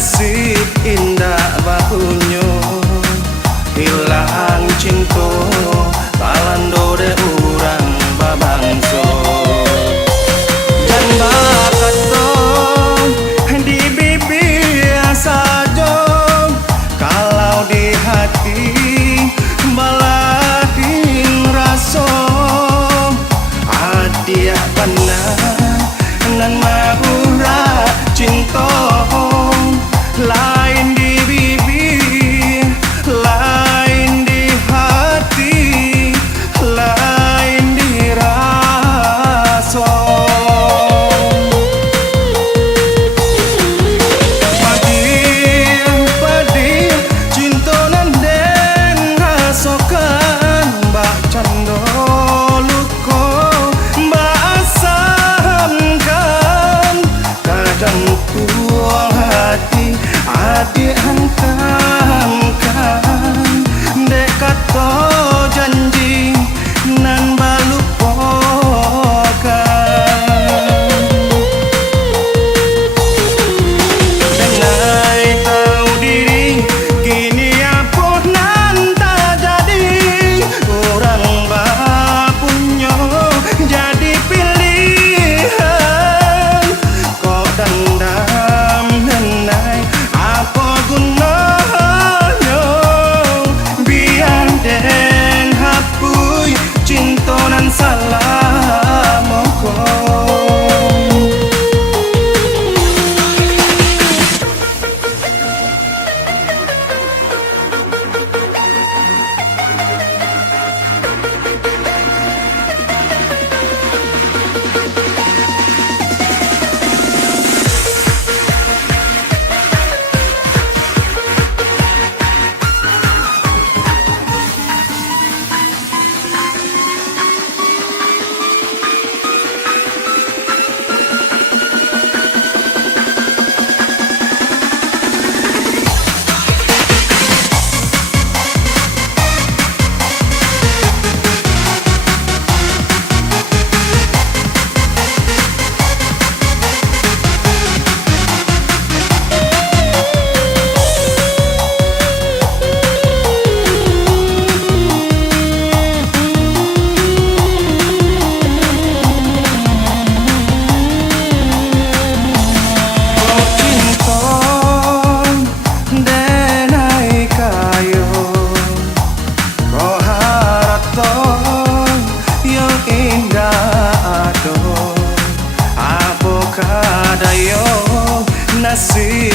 nasib indah bahunyo hilang cinta kalando de urang babangso dan bakato di bibir saja kalau di hati balahin rasa hati benar nan maura cinta lain di bibir, lain di hati, lain di rasa. Padil cinta nan den rasakan mbak cando luko mbak asamkan kadang tuang hati hangkan dekat to janji nan balupakan denai tahu diri kini apa nan tak jadi orang bapunyo jadi pilihan kok dendam denai apa gunanya biar den hapui cinta nan salah moko. Nasib